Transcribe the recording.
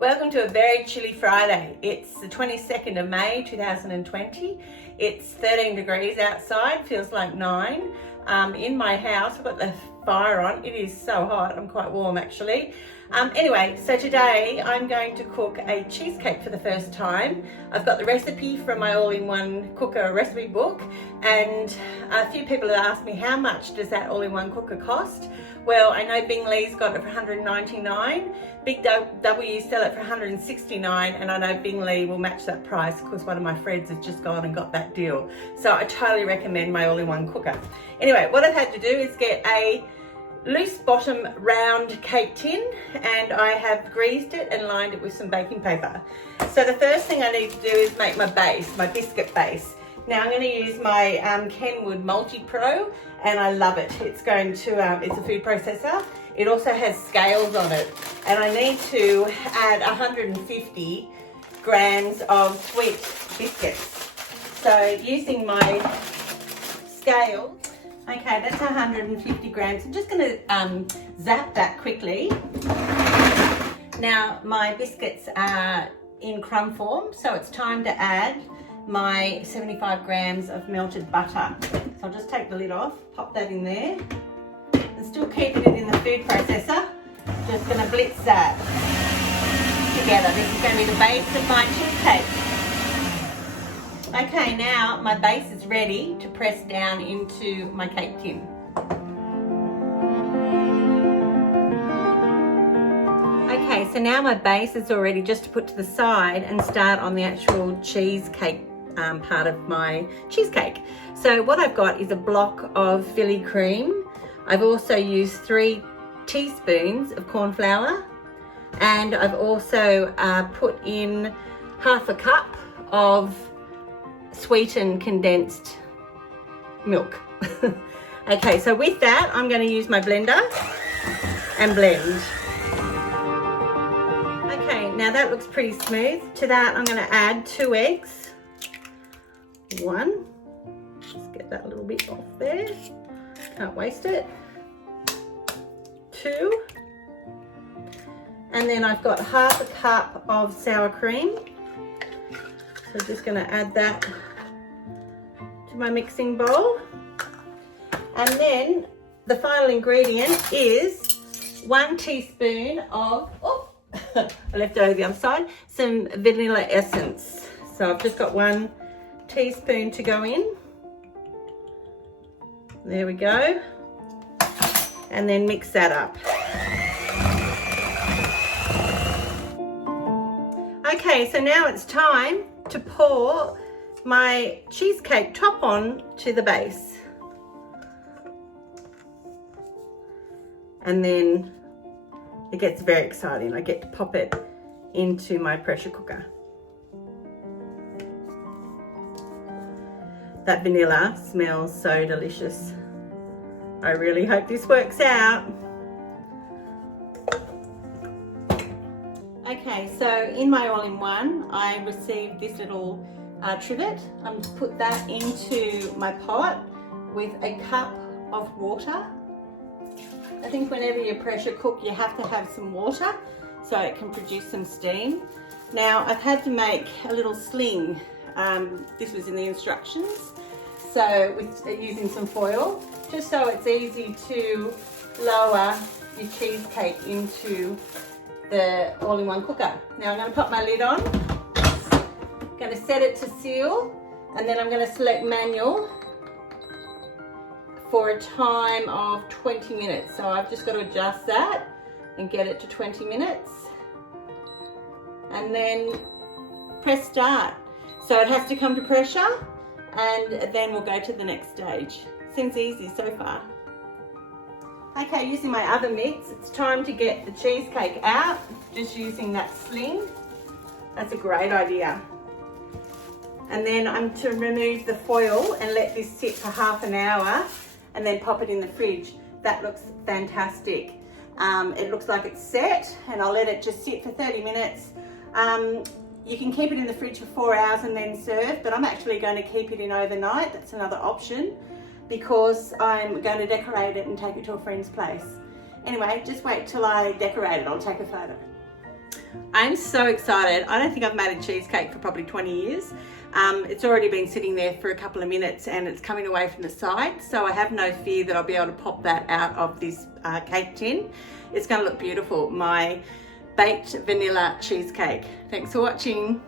Welcome to a very chilly Friday. It's the 22nd of May 2020. It's 13 degrees outside, feels like 9. In my house, I've got the fire on. It is so hot, I'm quite warm actually. Anyway, so today I'm going to cook a cheesecake for the first time. I've got the recipe from my all-in-one cooker recipe book, and a few people have asked me how much does that all-in-one cooker cost. Well, I know Bing Lee's got it for $199, Big W sell it for $169, and I know Bing Lee will match that price because one of my friends has just gone and got that deal. So I totally recommend my all-in-one cooker. Anyway, what I've had to do is get a loose bottom round cake tin, and I have greased it and lined it with some baking paper. So the first thing I need to do is make my base, my biscuit base. Now I'm going to use my Kenwood Multi Pro, and I love it. It's going to, it's a food processor. It also has scales on it, and I need to add 150 grams of sweet biscuits. So using my scale, okay, that's 150 grams. I'm just going to zap that quickly. Now my biscuits are in crumb form, so it's time to add my 75 grams of melted butter. So I'll just take the lid off, pop that in there, and still keep it in the food processor. Just going to blitz that together. This is going to be the base of my cheesecake. Okay, now my base is ready to press down into my cake tin. Okay, so now my base is all ready just to put to the side and start on the actual cheesecake part of my cheesecake. So what I've got is a block of Philly cream. I've also used 3 teaspoons of corn flour, and I've also put in half a cup of sweetened condensed milk. Okay, so with that I'm going to use my blender and blend. Okay, now that looks pretty smooth. To that I'm going to add 2 eggs. 1, just get that a little bit off there, can't waste it. 2, and then I've got half a cup of sour cream, so just going to add that to my mixing bowl. And then the final ingredient is 1 teaspoon of, I left it over the other side, some vanilla essence. So I've just got 1 teaspoon to go in. There we go. And then mix that up. Okay, so now it's time to pour my cheesecake top on to the base. And then it gets very exciting. I get to pop it into my pressure cooker. That vanilla smells so delicious. I really hope this works out. Okay, so in my all-in-one, I received this little trivet. I'm going to put that into my pot with a cup of water. I think whenever you pressure cook, you have to have some water so it can produce some steam. Now, I've had to make a little sling. This was in the instructions. So with using some foil, just so it's easy to lower your cheesecake into the all-in-one cooker. Now I'm going to pop my lid on, I'm going to set it to seal, and then I'm going to select manual for a time of 20 minutes. So I've just got to adjust that and get it to 20 minutes, and then press start. So it has to come to pressure, and then we'll go to the next stage. Seems easy so far. Okay, using my oven mitts, it's time to get the cheesecake out, just using that sling. That's a great idea. And then I'm to remove the foil and let this sit for half an hour, and then pop it in the fridge. That looks fantastic. It looks like it's set, and I'll let it just sit for 30 minutes. You can keep it in the fridge for 4 hours and then serve, but I'm actually going to keep it in overnight. That's another option, because I'm going to decorate it and take it to a friend's place. Anyway, just wait till I decorate it. I'll take a photo. I'm so excited. I don't think I've made a cheesecake for probably 20 years. It's already been sitting there for a couple of minutes and it's coming away from the side, so I have no fear that I'll be able to pop that out of this cake tin. It's going to look beautiful. My baked vanilla cheesecake. Thanks for watching.